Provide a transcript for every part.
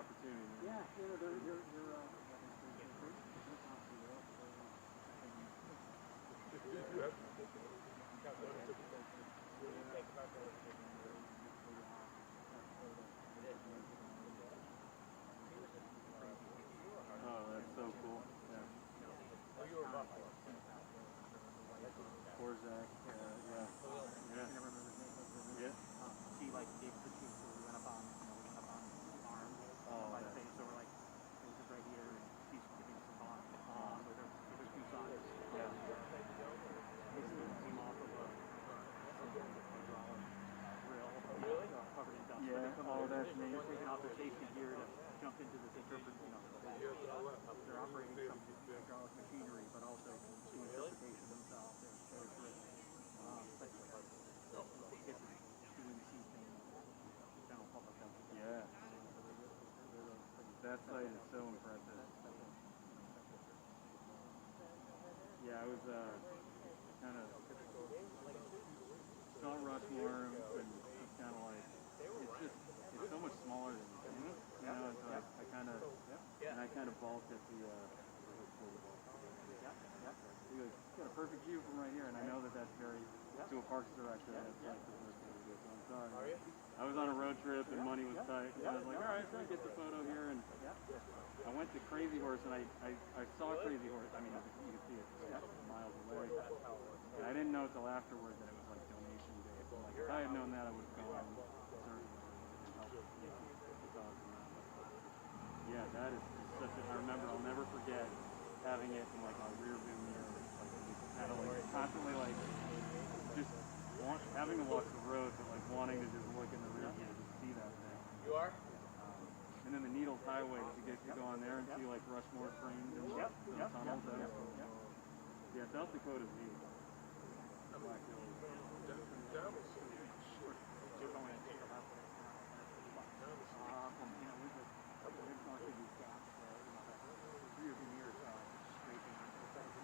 opportunity. Yeah, you're Oh, that's so cool. Yeah. Poor Zach. Yeah. Yeah. She like gave the chief, so we went up on farm. Oh, By the face, so we're like, this is right here, and she's giving us a talk with her two sons. Yeah. Basically came off of a hydraulic grill, covered in dust. Yeah. Oh, that's neat. They're taking off their safety gear to jump into this they're operating some hydraulic machinery, but also do interpretation themselves. They're terrific. But it's doing the thing, general public does. Yeah. That site is so impressive. Yeah, I was kind of saw Rushmore and it's kind of like it's so much smaller than you know. So I kind of balked at the. You got a perfect view from right here, and I know that that's very to a parks director. That's like the worst thing to do. So I'm sorry. I was on a road trip and money was tight. So I was like, all right, so I get the photo here, and I went to Crazy Horse, and I saw Crazy Horse. I mean, you can see it miles away. And I didn't know until afterward that it was like donation day. So like, if I had known that, I would have gone certainly and helped the cause around. Yeah, that is such a. I remember. I'll never forget having it in like my rear view mirror, like kind of like constantly like just having to watch the road, but like wanting to just look in the rear view to just see that thing. You are? And then the Needles Highway to get to go on there and see like Rushmore trains and tunnels. Yeah, South Dakota's neat. Black Hills. That was so short. You're going to take a left. There's going to be gaps there, the rear view mirror scraping onto the side of the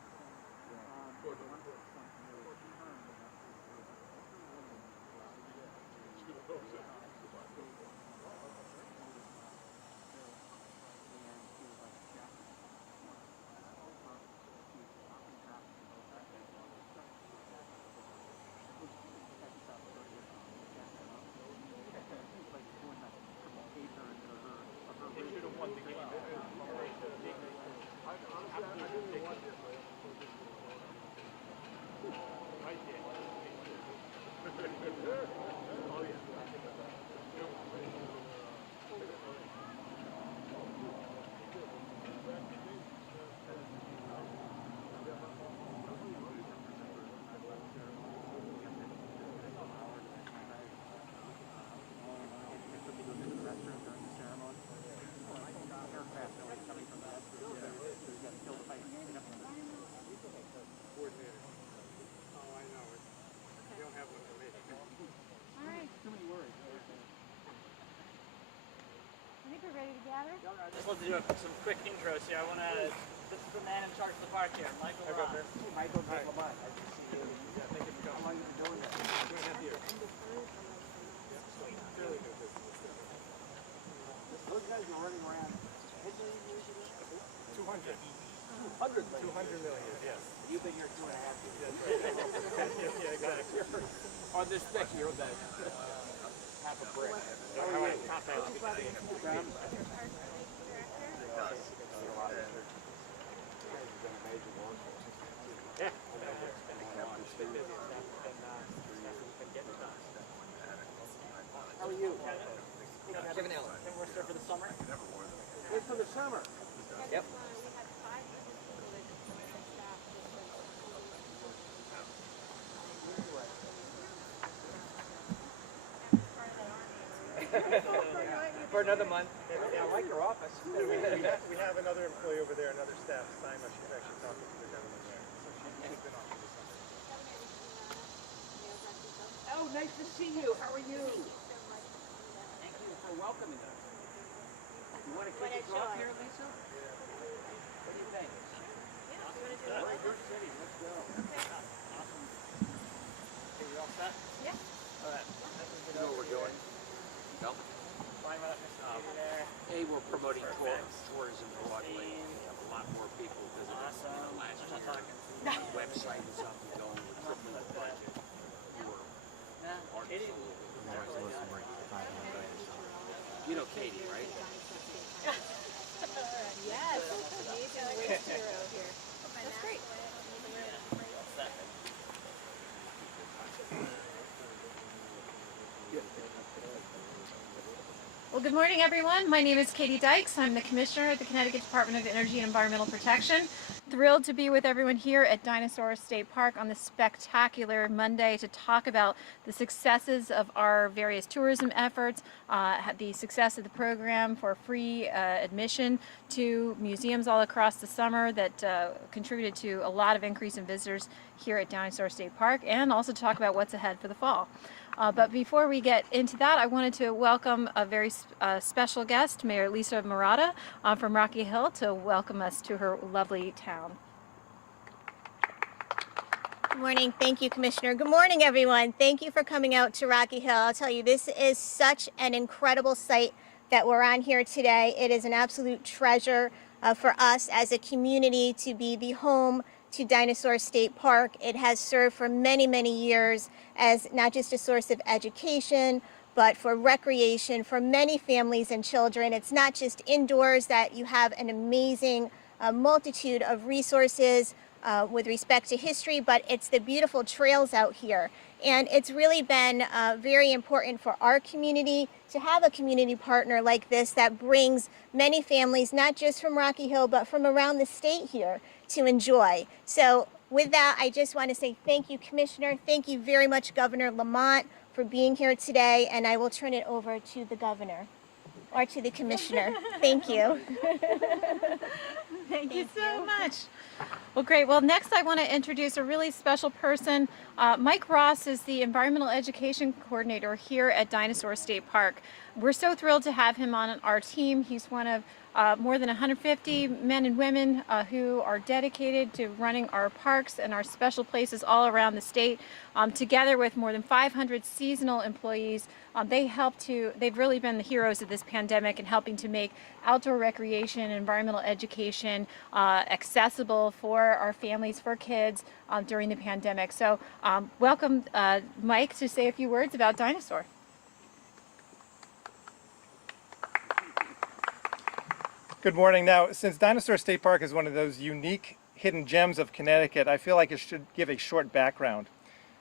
I just want to do some quick intros here. This is the man in charge of the park here, Michael Lamont. Michael Lamont. I just see you. How long have you been doing this? 2.5 years. Those guys are running around. 200. 200 million, yes. You've been here 2.5 years. Yeah, exactly. On this thick, you're about half a brick. How are you? Kevin Allen. Kevin, we're here for the summer. Good for the summer. Yep. For another month. I like your office. We have another employee over there, another staff, Simon. She's actually talking to the gentleman there. So she's been on for the summer. Oh, nice to see you. How are you? Thank you for welcoming us. You want to kick us off here, Lisa? What do you think? Very good city. Let's go. Awesome. Okay, we all set? Yeah. All right. You know where we're going? No. Fine right up next to you there. we're promoting tourism broadly. We have a lot more people visiting last year. Our website is up and going. We're tripling the budget for artists all over. You know Katie, right? Yes, amazing waste hero here. That's great. Well, good morning, everyone. My name is Katie Dykes. I'm the Commissioner at the Connecticut Department of Energy and Environmental Protection. Thrilled to be with everyone here at Dinosaur State Park on this spectacular Monday to talk about the successes of our various tourism efforts, the success of the program for free admission to museums all across the summer that contributed to a lot of increase in visitors here at Dinosaur State Park, and also talk about what's ahead for the fall. But before we get into that, I wanted to welcome a very special guest, Mayor Lisa Murata from Rocky Hill, to welcome us to her lovely town. Good morning. Thank you, Commissioner. Good morning, everyone. Thank you for coming out to Rocky Hill. I'll tell you, this is such an incredible site that we're on here today. It is an absolute treasure for us as a community to be the home to Dinosaur State Park. It has served for many, many years as not just a source of education, but for recreation for many families and children. It's not just indoors that you have an amazing multitude of resources with respect to history, but it's the beautiful trails out here. And it's really been very important for our community to have a community partner like this that brings many families, not just from Rocky Hill, but from around the state here to enjoy. So with that, I just want to say thank you, Commissioner. Thank you very much, Governor Lamont, for being here today. And I will turn it over to the Governor or to the Commissioner. Thank you. Thank you so much. Well, great. Well, next I want to introduce a really special person. Mike Ross is the Environmental Education Coordinator here at Dinosaur State Park. We're so thrilled to have him on our team. He's one of more than 150 men and women who are dedicated to running our parks and our special places all around the state. Together with more than 500 seasonal employees, they've really been the heroes of this pandemic in helping to make outdoor recreation and environmental education accessible for our families, for kids during the pandemic. So welcome, Mike, to say a few words about Dinosaur. Good morning. Now, since Dinosaur State Park is one of those unique hidden gems of Connecticut, I feel like it should give a short background.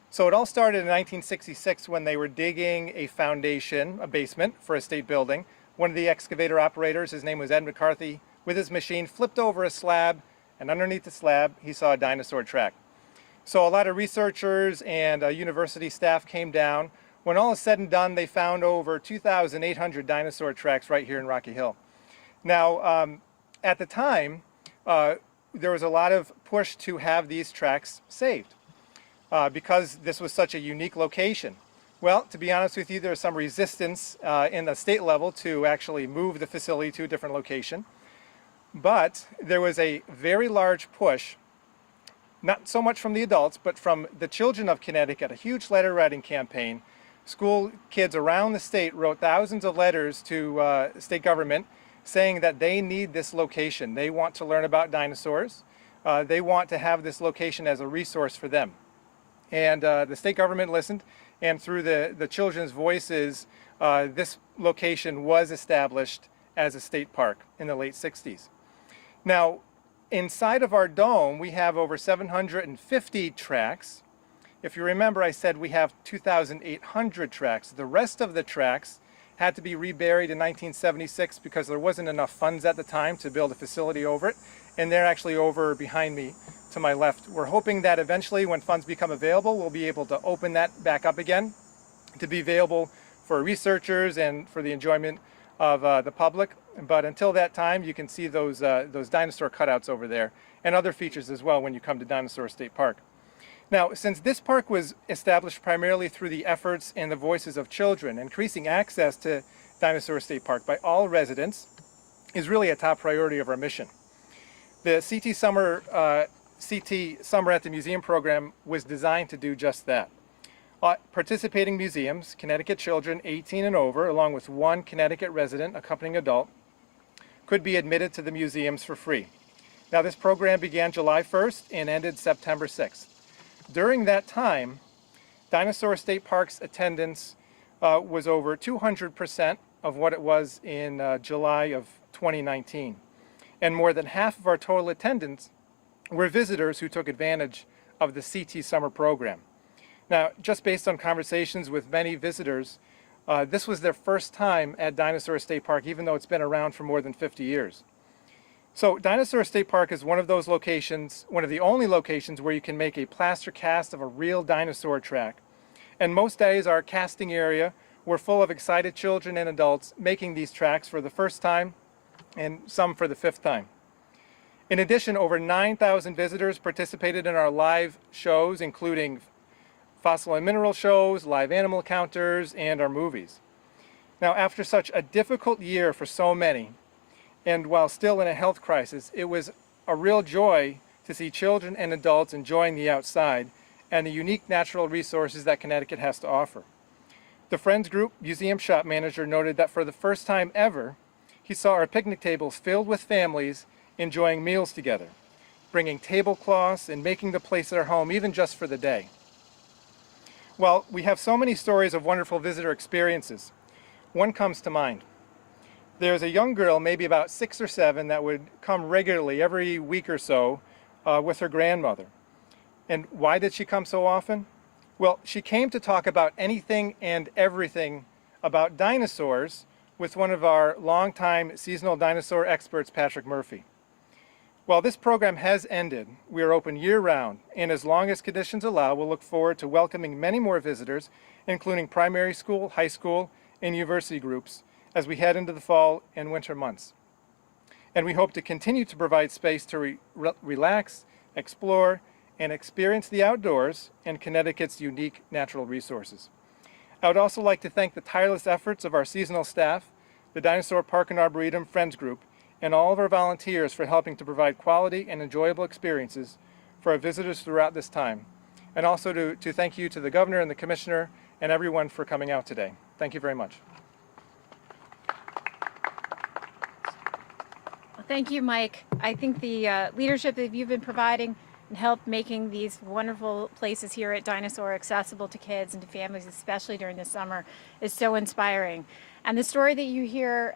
So it all started in 1966 when they were digging a foundation, a basement, for a state building. One of the excavator operators, his name was Ed McCarthy, with his machine flipped over a slab, and underneath the slab he saw a dinosaur track. So a lot of researchers and university staff came down. When all is said and done, they found over 2,800 dinosaur tracks right here in Rocky Hill. Now, at the time, there was a lot of push to have these tracks saved because this was such a unique location. Well, to be honest with you, there was some resistance in the state level to actually move the facility to a different location. But there was a very large push, not so much from the adults, but from the children of Connecticut, a huge letter writing campaign. School kids around the state wrote thousands of letters to state government saying that they need this location. They want to learn about dinosaurs. They want to have this location as a resource for them. And the state government listened, and through the children's voices, this location was established as a state park in the late 60s. Now, inside of our dome, we have over 750 tracks. If you remember, I said we have 2,800 tracks. The rest of the tracks had to be reburied in 1976 because there wasn't enough funds at the time to build a facility over it. And they're actually over behind me to my left. We're hoping that eventually when funds become available, we'll be able to open that back up again to be available for researchers and for the enjoyment of the public. But until that time, you can see those dinosaur cutouts over there and other features as well when you come to Dinosaur State Park. Now, since this park was established primarily through the efforts and the voices of children, increasing access to Dinosaur State Park by all residents is really a top priority of our mission. The CT Summer at the Museum program was designed to do just that. Participating museums, Connecticut children 18 and over, along with one Connecticut resident accompanying adult, could be admitted to the museums for free. Now, this program began July 1st and ended September 6th. During that time, Dinosaur State Park's attendance was over 200% of what it was in July of 2019. And more than half of our total attendance were visitors who took advantage of the CT summer program. Now, just based on conversations with many visitors, this was their first time at Dinosaur State Park, even though it's been around for more than 50 years. So Dinosaur State Park is one of those locations, one of the only locations where you can make a plaster cast of a real dinosaur track. And most days our casting area were full of excited children and adults making these tracks for the first time and some for the 5th time. In addition, over 9,000 visitors participated in our live shows, including fossil and mineral shows, live animal encounters, and our movies. Now, after such a difficult year for so many, and while still in a health crisis, it was a real joy to see children and adults enjoying the outside and the unique natural resources that Connecticut has to offer. The Friends Group museum shop manager noted that for the first time ever, he saw our picnic tables filled with families enjoying meals together, bringing tablecloths and making the place their home even just for the day. Well, we have so many stories of wonderful visitor experiences. One comes to mind. There's a young girl, maybe about 6 or 7, that would come regularly every week or so with her grandmother. And why did she come so often? Well, she came to talk about anything and everything about dinosaurs with one of our longtime seasonal dinosaur experts, Patrick Murphy. While this program has ended, we are open year-round, and as long as conditions allow, we'll look forward to welcoming many more visitors, including primary school, high school, and university groups, as we head into the fall and winter months. And we hope to continue to provide space to relax, explore, and experience the outdoors and Connecticut's unique natural resources. I would also like to thank the tireless efforts of our seasonal staff, the Dinosaur Park and Arboretum Friends Group, and all of our volunteers for helping to provide quality and enjoyable experiences for our visitors throughout this time. And also to thank you to the Governor and the Commissioner and everyone for coming out today. Thank you very much. Thank you, Mike. I think the leadership that you've been providing and help making these wonderful places here at Dinosaur accessible to kids and to families, especially during the summer, is so inspiring. And the story that you hear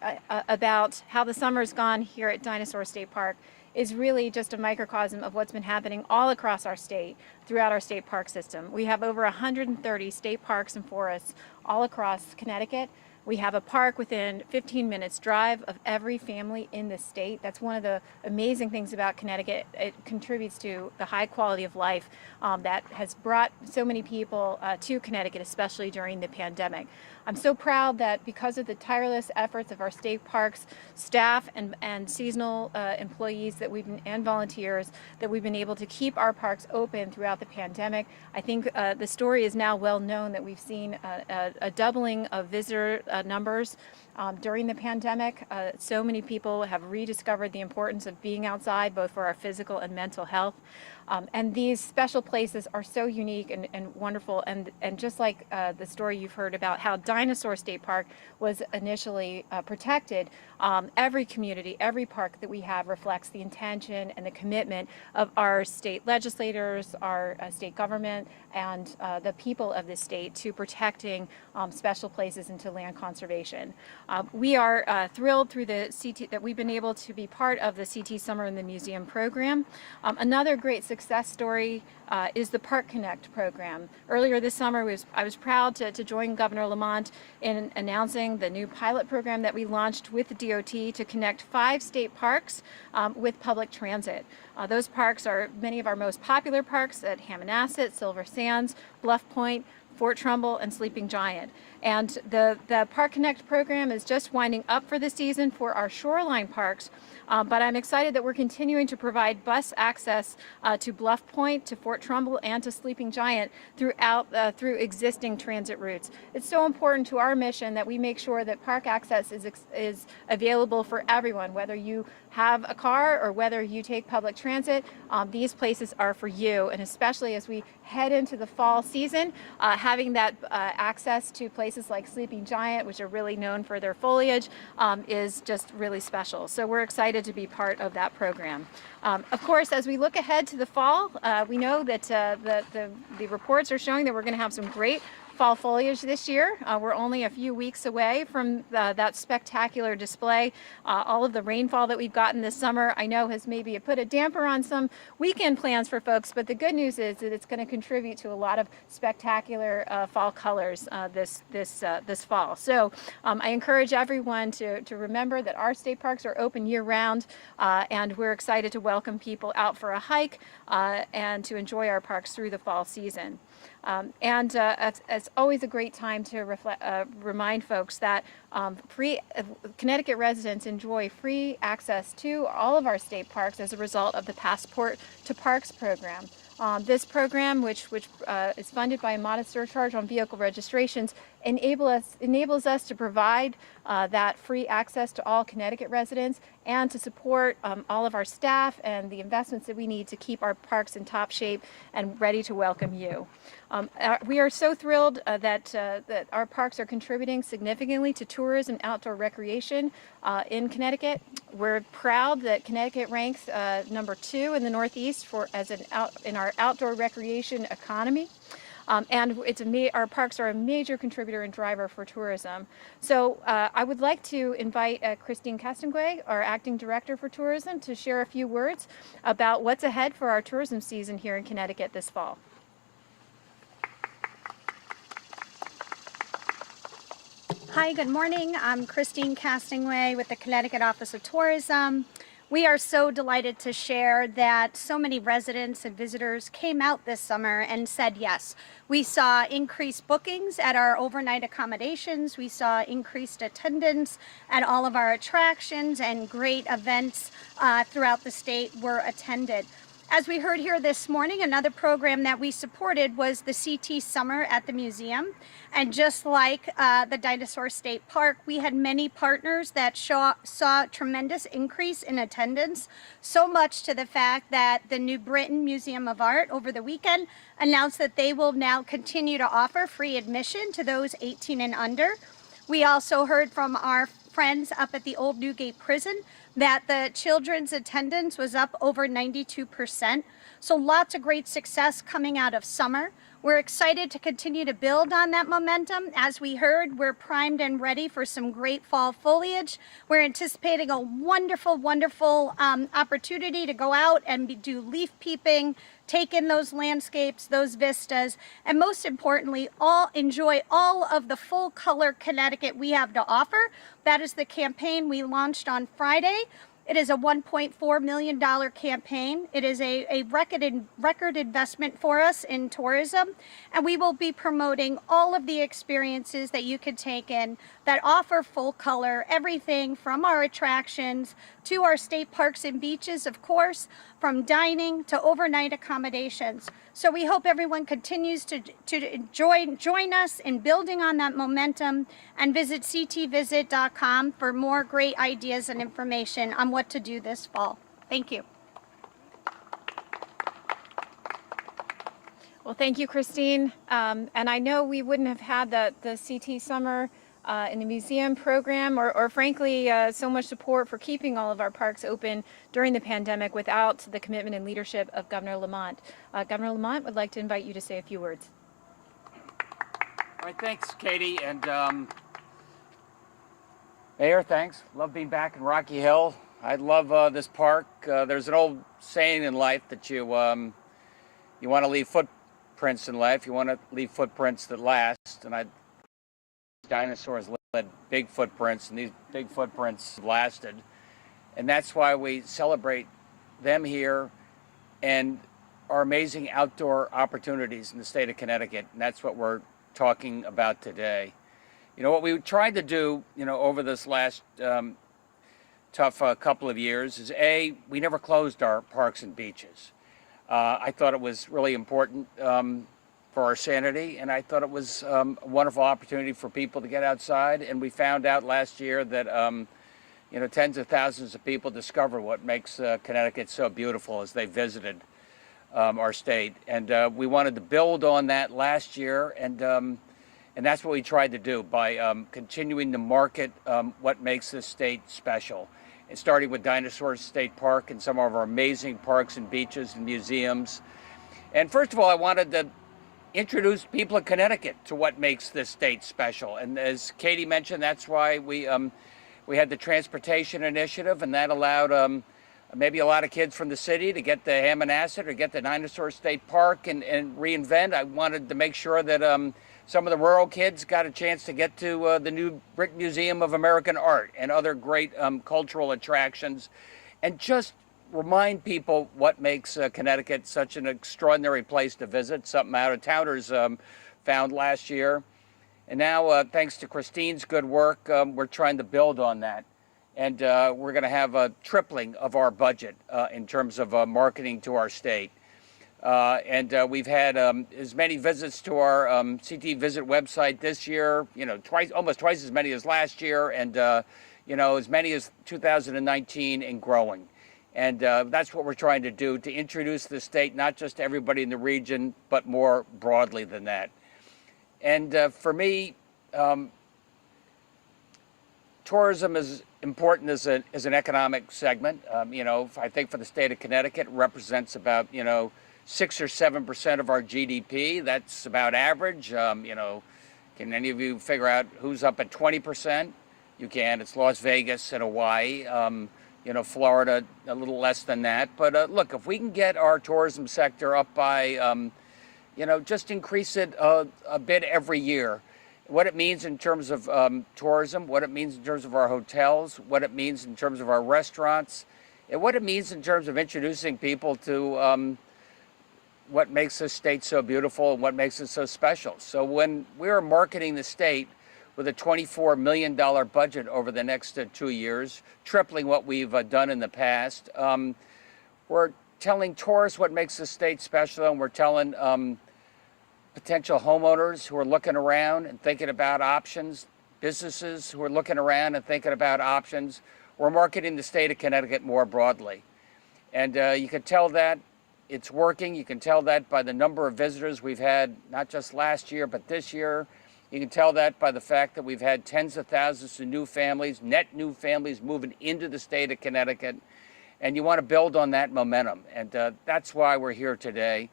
about how the summer's gone here at Dinosaur State Park is really just a microcosm of what's been happening all across our state, throughout our state park system. We have over 130 state parks and forests all across Connecticut. We have a park within 15 minutes drive of every family in the state. That's one of the amazing things about Connecticut. It contributes to the high quality of life that has brought so many people to Connecticut, especially during the pandemic. I'm so proud that because of the tireless efforts of our state parks staff and seasonal employees and volunteers, that we've been able to keep our parks open throughout the pandemic. I think the story is now well known that we've seen a doubling of visitor numbers during the pandemic. So many people have rediscovered the importance of being outside, both for our physical and mental health. And these special places are so unique and wonderful. And just like the story you've heard about how Dinosaur State Park was initially protected, every community, every park that we have reflects the intention and the commitment of our state legislators, our state government, and the people of the state to protecting special places and to land conservation. We are thrilled through the CT that we've been able to be part of the CT Summer in the Museum program. Another great success story is the Park Connect program. Earlier this summer, I was proud to join Governor Lamont in announcing the new pilot program that we launched with the DOT to connect 5 state parks with public transit. Those parks are many of our most popular parks at Hammonasset, Silver Sands, Bluff Point, Fort Trumbull, and Sleeping Giant. And the Park Connect program is just winding up for the season for our shoreline parks, but I'm excited that we're continuing to provide bus access to Bluff Point, to Fort Trumbull, and to Sleeping Giant through existing transit routes. It's so important to our mission that we make sure that park access is available for everyone, whether you have a car or whether you take public transit. These places are for you, and especially as we head into the fall season, having that access to places places like Sleeping Giant, which are really known for their foliage, is just really special. So we're excited to be part of that program. Of course, as we look ahead to the fall, we know that the reports are showing that we're going to have some great fall foliage this year. We're only a few weeks away from that spectacular display. All of the rainfall that we've gotten this summer, I know, has maybe put a damper on some weekend plans for folks, but the good news is that it's going to contribute to a lot of spectacular fall colors this fall. So I encourage everyone to remember that our state parks are open year-round, and we're excited to welcome people out for a hike and to enjoy our parks through the fall season. It's always a great time to remind folks that Connecticut residents enjoy free access to all of our state parks as a result of the Passport to Parks program. This program, which is funded by a modest surcharge on vehicle registrations, enables us to provide that free access to all Connecticut residents and to support all of our staff and the investments that we need to keep our parks in top shape and ready to welcome you. We are so thrilled that our parks are contributing significantly to tourism and outdoor recreation in Connecticut. We're proud that Connecticut ranks #2 in the Northeast in our outdoor recreation economy. And our parks are a major contributor and driver for tourism. So I would like to invite Christine Castonguay, our Acting Director for Tourism, to share a few words about what's ahead for our tourism season here in Connecticut this fall. Hi, good morning. I'm Christine Castonguay with the Connecticut Office of Tourism. We are so delighted to share that so many residents and visitors came out this summer and said yes. We saw increased bookings at our overnight accommodations. We saw increased attendance at all of our attractions, and great events throughout the state were attended. As we heard here this morning, another program that we supported was the CT Summer at the museum. And just like the Dinosaur State Park, we had many partners that saw a tremendous increase in attendance, so much to the fact that the New Britain Museum of Art over the weekend announced that they will now continue to offer free admission to those 18 and under. We also heard from our friends up at the Old Newgate Prison that the children's attendance was up over 92%. So lots of great success coming out of summer. We're excited to continue to build on that momentum. As we heard, we're primed and ready for some great fall foliage. We're anticipating a wonderful, wonderful opportunity to go out and do leaf peeping, take in those landscapes, those vistas, and most importantly, enjoy all of the full color Connecticut we have to offer. That is the campaign we launched on Friday. It is a $1.4 million campaign. It is a record investment for us in tourism, and we will be promoting all of the experiences that you could take in that offer full color, everything from our attractions to our state parks and beaches, of course, from dining to overnight accommodations. So we hope everyone continues to join us in building on that momentum, and visit ctvisit.com for more great ideas and information on what to do this fall. Thank you. Well, thank you, Christine. And I know we wouldn't have had the CT Summer in the museum program or frankly, so much support for keeping all of our parks open during the pandemic without the commitment and leadership of Governor Lamont. Governor Lamont would like to invite you to say a few words. All right, thanks, Katie. And Mayor, thanks. Love being back in Rocky Hill. I love this park. There's an old saying in life that you want to leave footprints in life. You want to leave footprints that last. And dinosaurs left big footprints, and these big footprints have lasted. And that's why we celebrate them here and our amazing outdoor opportunities in the state of Connecticut. And that's what we're talking about today. You know, what we tried to do, over this last tough couple of years is, we never closed our parks and beaches. I thought it was really important for our sanity, and I thought it was a wonderful opportunity for people to get outside. And we found out last year that tens of thousands of people discovered what makes Connecticut so beautiful as they visited our state. And we wanted to build on that last year and And that's what we tried to do by continuing to market what makes this state special. And starting with Dinosaur State Park and some of our amazing parks and beaches and museums. And first of all, I wanted to introduce people of Connecticut to what makes this state special. And as Katie mentioned, that's why we had the transportation initiative, and that allowed maybe a lot of kids from the city to get the Hammonasset or get the Dinosaur State Park and reinvent. I wanted to make sure that some of the rural kids got a chance to get to the new Brick Museum of American Art and other great cultural attractions, and just remind people what makes Connecticut such an extraordinary place to visit, something out-of-towners found last year. And now, thanks to Christine's good work, we're trying to build on that. And we're going to have a tripling of our budget in terms of marketing to our state. And we've had as many visits to our CT Visit website this year, almost twice as many as last year, and as many as 2019 and growing. And that's what we're trying to do, to introduce the state not just to everybody in the region, but more broadly than that. And for me, tourism is important as an economic segment. I think for the state of Connecticut, it represents about 6 or 7% of our GDP. That's about average. Can any of you figure out who's up at 20%? You can. It's Las Vegas and Hawaii. Florida a little less than that. But look, if we can get our tourism sector up by, just increase it a bit every year. What it means in terms of tourism, what it means in terms of our hotels, what it means in terms of our restaurants, and what it means in terms of introducing people to what makes this state so beautiful and what makes it so special. So when we're marketing the state with a $24 million budget over the next 2 years, tripling what we've done in the past, we're telling tourists what makes the state special, and we're telling potential homeowners who are looking around and thinking about options, businesses who are looking around and thinking about options. We're marketing the state of Connecticut more broadly. And you can tell that it's working. You can tell that by the number of visitors we've had, not just last year, but this year. You can tell that by the fact that we've had tens of thousands of new families, net new families moving into the state of Connecticut. And you want to build on that momentum. And that's why we're here today.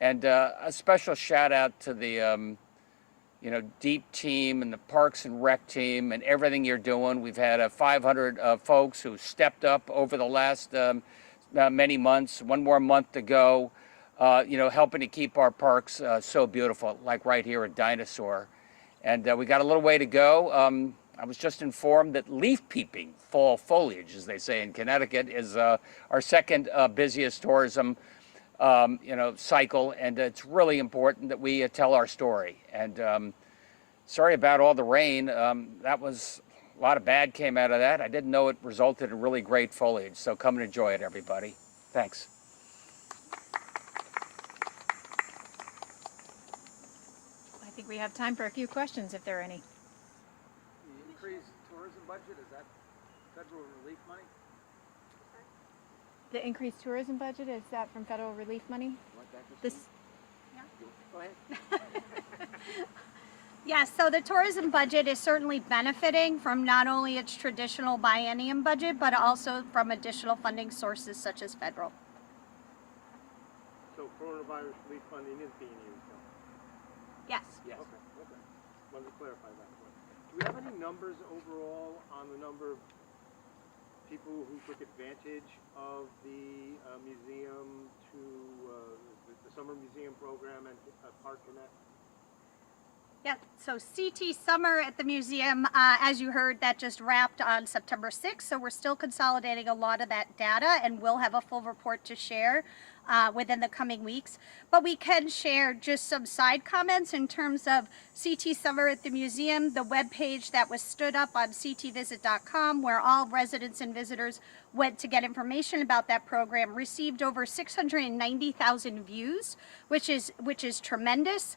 And a special shout out to the, DEEP team and the Parks and Rec team and everything you're doing. We've had 500 folks who stepped up over the last many months, one more month to go, helping to keep our parks so beautiful, like right here at Dinosaur. And we got a little way to go. I was just informed that leaf peeping, fall foliage, as they say in Connecticut, is our second busiest tourism cycle, and it's really important that we tell our story. And sorry about all the rain. That was a lot of bad came out of that. I didn't know it resulted in really great foliage. So come and enjoy it, everybody. Thanks. I think we have time for a few questions, if there are any. The increased tourism budget, is that federal relief money? The increased tourism budget, is that from federal relief money? Go ahead. Yes, so the tourism budget is certainly benefiting from not only its traditional biennium budget, but also from additional funding sources such as federal. So coronavirus relief funding is being used now? Yes. Yes. Okay. Wanted to clarify that point. Do we have any numbers overall on the number of people who took advantage of the museum to the summer museum program and Park Connect? Yeah, so CT Summer at the museum, as you heard, that just wrapped on September 6th, so we're still consolidating a lot of that data, and we'll have a full report to share within the coming weeks. But we can share just some side comments in terms of CT Summer at the museum, the webpage that was stood up on ctvisit.com, where all residents and visitors went to get information about that program, received over 690,000 views, which is tremendous.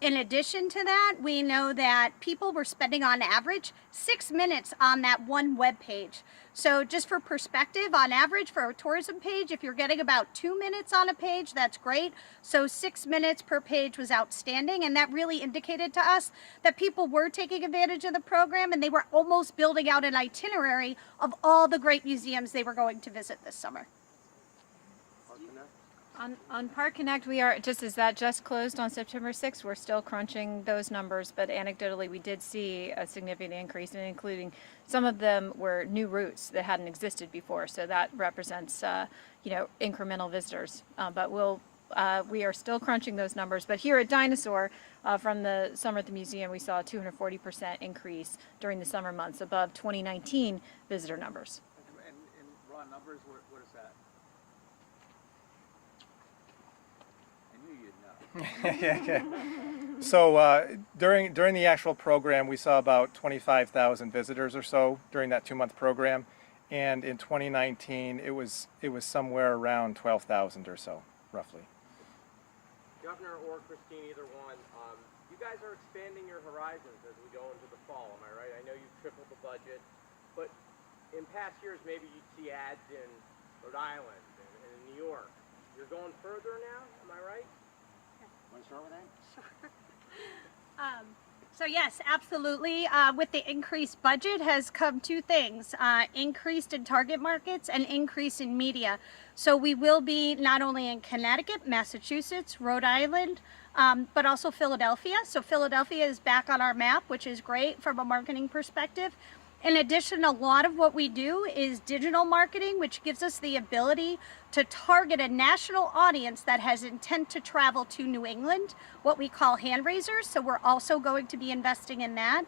In addition to that, we know that people were spending on average 6 minutes on that one web page. So just for perspective, on average for a tourism page, if you're getting about 2 minutes on a page, that's great. So 6 minutes per page was outstanding, and that really indicates indicated to us that people were taking advantage of the program, and they were almost building out an itinerary of all the great museums they were going to visit this summer. On Park Connect, we are, just as that just closed on September 6th, we're still crunching those numbers, but anecdotally we did see a significant increase, and including some of them were new routes that hadn't existed before, so that represents you know, incremental visitors. But we are still crunching those numbers. But here at Dinosaur, from the summer at the museum, we saw a 240% increase during the summer months above 2019 visitor numbers. And raw numbers, what is that? So during the actual program, we saw about 25,000 visitors or so during that 2-month program, and in 2019 it was somewhere around 12,000 or so, roughly. Governor or Christine, either one, you guys are expanding your horizons as we go into the fall, am I right? I know you've tripled the budget, but in past years maybe you'd see ads in Rhode Island and in New York. You're going further now, am I right? Want to start with that? Sure. So yes, absolutely. With the increased budget has come two things, increased in target markets and increase in media. So we will be not only in Connecticut, Massachusetts, Rhode Island, but also Philadelphia. So Philadelphia is back on our map, which is great from a marketing perspective. In addition, a lot of what we do is digital marketing, which gives us the ability to target a national audience that has intent to travel to New England, what we call hand raisers. So we're also going to be investing in that.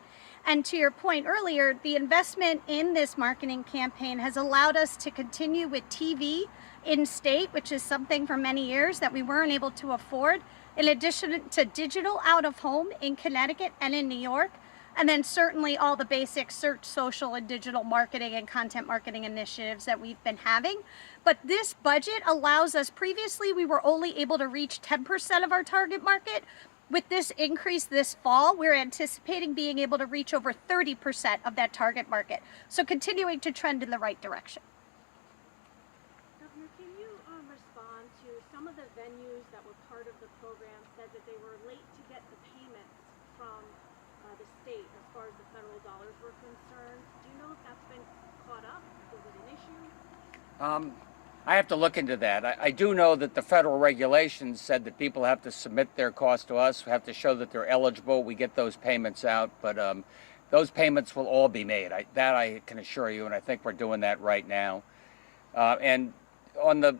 And to your point earlier, the investment in this marketing campaign has allowed us to continue with TV in state, which is something for many years that we weren't able to afford, in addition to digital out of home in Connecticut and in New York. And then certainly all the basic search, social, and digital marketing and content marketing initiatives that we've been having. But this budget allows us, previously we were only able to reach 10% of our target market. With this increase this fall, we're anticipating being able to reach over 30% of that target market. So continuing to trend in the right direction. Governor, can you respond to some of the venues that were part of the program said that they were late to get the payments from the state as far as the federal dollars were concerned? Do you know if that's been caught up? Was it an issue? I have to look into that. I do know that the federal regulations said that people have to submit their cost to us, have to show that they're eligible. We get those payments out, but those payments will all be made. That I can assure you, and I think we're doing that right now. And on the,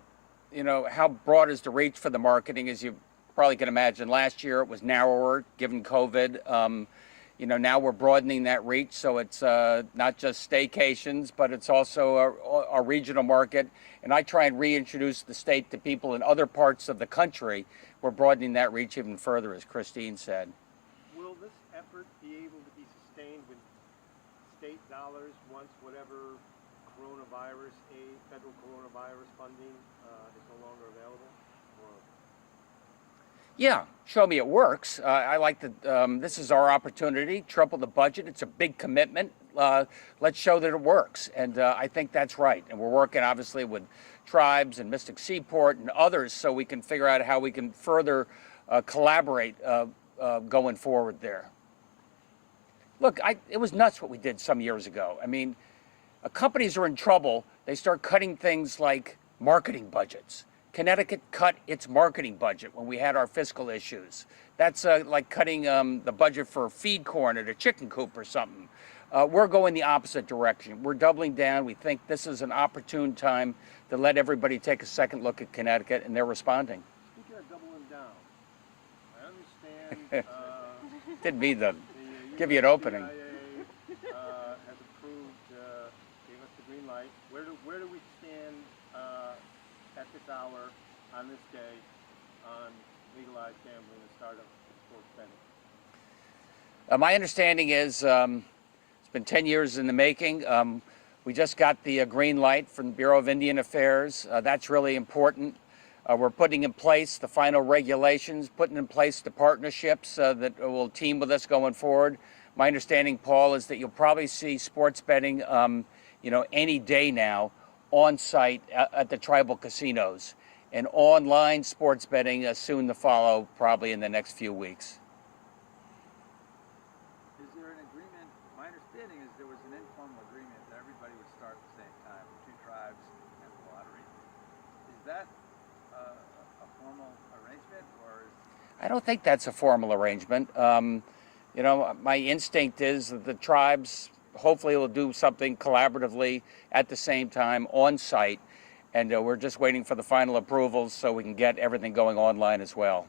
you know, how broad is the reach for the marketing, as you probably can imagine, last year it was narrower given COVID. You know, now we're broadening that reach, so it's not just staycations, but it's also our regional market. And I try and reintroduce the state to people in other parts of the country. We're broadening that reach even further, as Christine said. Will this effort be able to be sustained with state dollars once whatever coronavirus aid, federal coronavirus funding is no longer available? Or? Yeah, show me it works. I like that. This is our opportunity. Triple the budget. It's a big commitment. Let's show that it works, and I think that's right. And we're working obviously with tribes and Mystic Seaport and others, so we can figure out how we can further collaborate going forward there. Look, it was nuts what we did some years ago. I mean, companies are in trouble. They start cutting things like marketing budgets. Connecticut cut its marketing budget when we had our fiscal issues. That's like cutting the budget for feed corn at a chicken coop or something. We're going the opposite direction. We're doubling down. We think this is an opportune time to let everybody take a second look at Connecticut, and they're responding. Speaking of doubling down, I understand Didn't mean to give you an opening. has approved, gave us the green light. Where do we stand at this hour, on this day, on legalized gambling and start of sports betting? My understanding is it's been 10 years in the making. We just got the green light from the Bureau of Indian Affairs. That's really important. We're putting in place the final regulations, putting in place the partnerships that will team with us going forward. My understanding, Paul, is that you'll probably see sports betting, you know, any day now on site at the tribal casinos, and online sports betting soon to follow, probably in the next few weeks. I don't think that's a formal arrangement. You know, my instinct is that the tribes hopefully will do something collaboratively at the same time on site, and we're just waiting for the final approvals so we can get everything going online as well.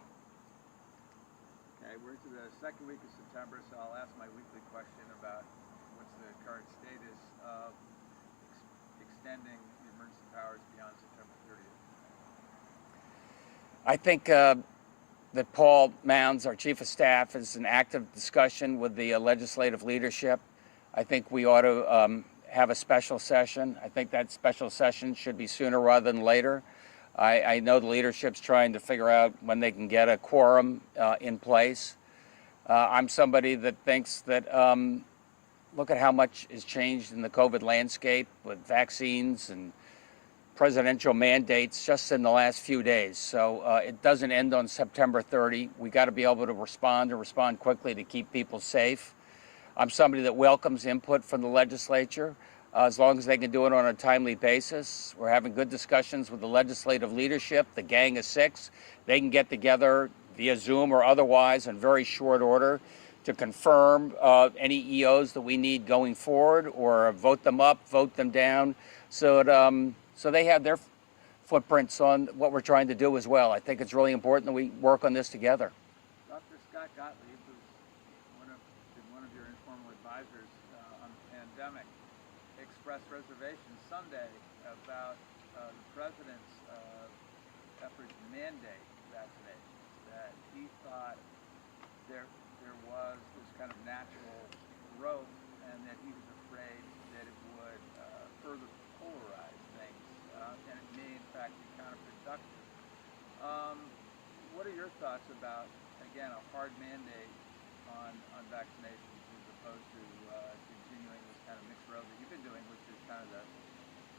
Okay, we're into the second week of September, so I'll ask my weekly question about what's the current status of extending the emergency powers beyond September 30th. I think that Paul Mounds, our Chief of Staff, is in active discussion with the legislative leadership. I think we ought to have a special session. I think that special session should be sooner rather than later. I know the leadership's trying to figure out when they can get a quorum in place. I'm somebody that thinks that, look at how much has changed in the COVID landscape with vaccines and presidential mandates just in the last few days. So it doesn't end on September 30. We got to be able to respond and respond quickly to keep people safe. I'm somebody that welcomes input from the legislature as long as they can do it on a timely basis. We're having good discussions with the legislative leadership, the Gang of Six. They can get together via Zoom or otherwise in very short order to confirm any EOs that we need going forward, or vote them up, vote them down, so that, so they have their footprints on what we're trying to do as well. I think it's really important that we work on this together. Dr. Scott Gottlieb, who's one of your informal advisors on the pandemic, expressed reservations Sunday about the president's effort to mandate vaccinations, that he thought there was this kind of natural growth, and that he was afraid that it would further polarize things, and it may in fact be counterproductive. What are your thoughts about, again, a hard mandate on vaccinations as opposed to continuing this kind of mixed road that you've been doing, which is kind of the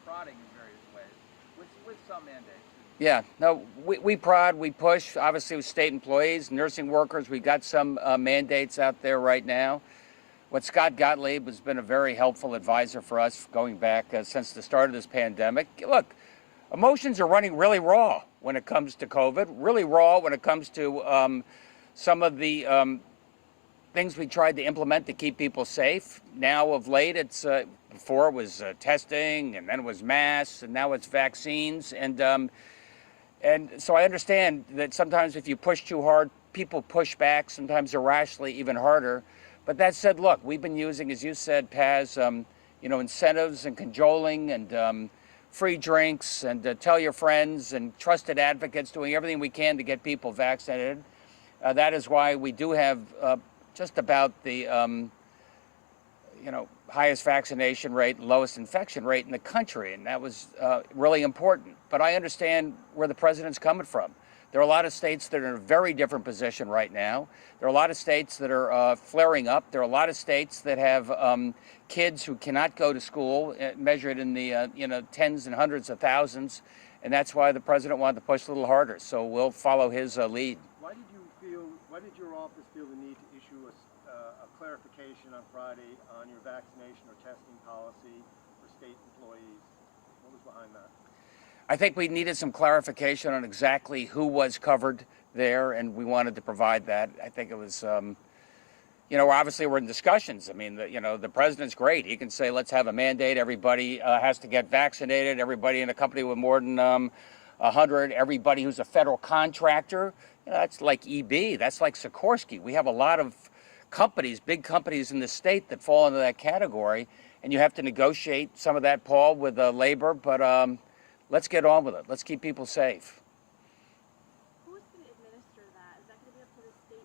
prodding in various ways, with some mandates? Yeah, no, we prod, we push, obviously with state employees, nursing workers. We've got some mandates out there right now. What Scott Gottlieb has been a very helpful advisor for us going back since the start of this pandemic. Look, emotions are running really raw when it comes to COVID, really raw when it comes to some of the things we tried to implement to keep people safe. Now of late, it's before it was testing, and then it was masks, and now it's vaccines. And so I understand that sometimes if you push too hard, people push back, sometimes irrationally even harder. But that said, look, we've been using, as you said, Paz, you know, incentives and cajoling and free drinks and tell your friends and trusted advocates, doing everything we can to get people vaccinated. That is why we do have just about the you know, highest vaccination rate, lowest infection rate in the country, and that was really important. But I understand where the president's coming from. There are a lot of states that are in a very different position right now. There are a lot of states that are flaring up. There are a lot of states that have kids who cannot go to school, measured in the you know, tens and hundreds of thousands, and that's why the president wanted to push a little harder. So we'll follow his lead. Why did your office feel the need to issue a clarification on Friday on your vaccination or testing policy for state employees? What was behind that? I think we needed some clarification on exactly who was covered there, and we wanted to provide that. I think it was, you know, obviously we're in discussions. I mean, you know, the president's great. He can say, let's have a mandate. Everybody has to get vaccinated. Everybody in a company with more than 100. Everybody who's a federal contractor. You know, that's like EB. That's like Sikorsky. We have a lot of companies, big companies in the state that fall into that category, and you have to negotiate some of that, Paul, with labor. But let's get on with it. Let's keep people safe. Who's going to administer that? Is that going to be up to the state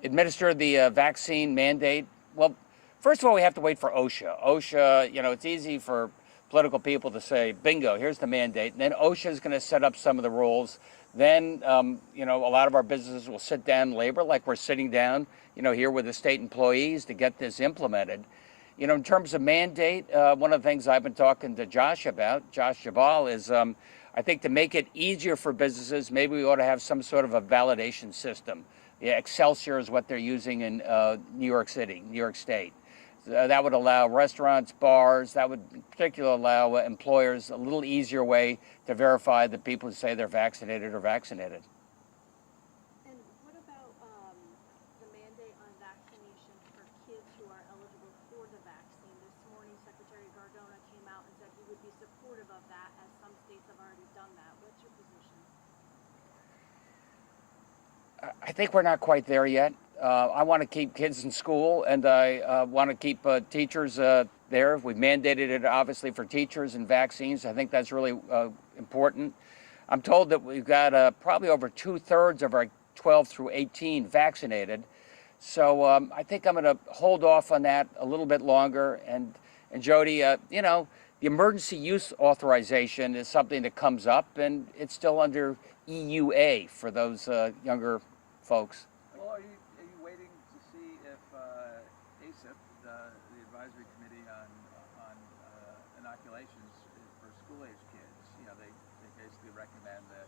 DPH? Administer the vaccine mandate? Well, first of all, we have to wait for OSHA. OSHA, you know, it's easy for political people to say, bingo, here's the mandate. And then OSHA is going to set up some of the rules. Then, you know, a lot of our businesses will sit down, labor, like we're sitting down, you know, here with the state employees to get this implemented. You know, in terms of mandate, one of the things I've been talking to Josh about, Josh Jabal, is I think to make it easier for businesses, maybe we ought to have some sort of a validation system. Yeah, Excelsior is what they're using in New York City, New York State. That would allow restaurants, bars, that would particularly allow employers a little easier way to verify that people who say they're vaccinated are vaccinated. supportive of that, as some states have already done that. What's your position? I think we're not quite there yet. I want to keep kids in school, and I want to keep teachers there. We've mandated it, obviously, for teachers and vaccines. I think that's really important. I'm told that we've got probably over 2/3 of our 12 through 18 vaccinated. So I think I'm going to hold off on that a little bit longer. And Jody, you know, the emergency use authorization is something that comes up, and it's still under EUA for those younger folks. Well, are you waiting to see if ACIP, the advisory committee on inoculations for school-age kids, you know, they basically recommend the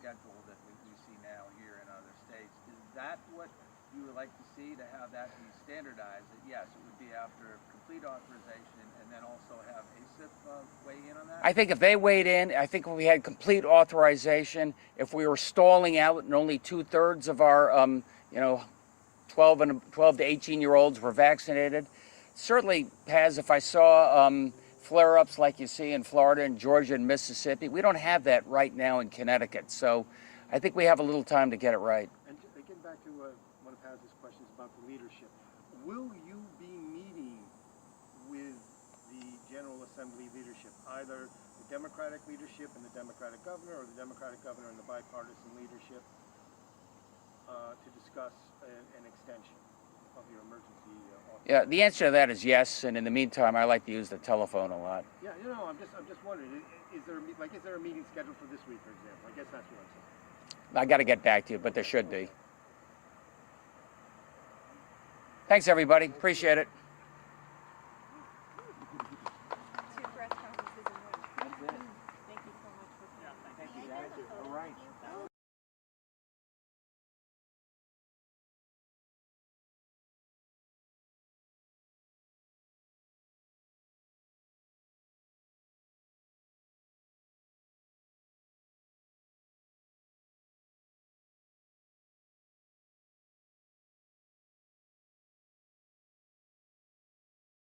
schedule that we see now here in other states. Is that what you would like to see, to have that be standardized? That yes, it would be after complete authorization, and then also have ACIP weigh in on that? I think if they weighed in, I think if we had complete authorization, if we were stalling out and only 2/3 of our, you know, 12 to 18-year-olds were vaccinated, certainly has, if I saw flare-ups like you see in Florida and Georgia and Mississippi, we don't have that right now in Connecticut. So I think we have a little time to get it right. And getting back to one of Paz's questions about the leadership, will you be meeting with the General Assembly leadership, either the Democratic leadership and the Democratic governor, or the Democratic governor and the bipartisan leadership, to discuss an extension of your emergency authorization? Yeah, the answer to that is yes. And in the meantime, I like to use the telephone a lot. Yeah, you know, I'm just wondering, is there a meeting scheduled for this week, for example? I guess that's what I'm saying. I got to get back to you, but there should be. Thanks, everybody. Appreciate it.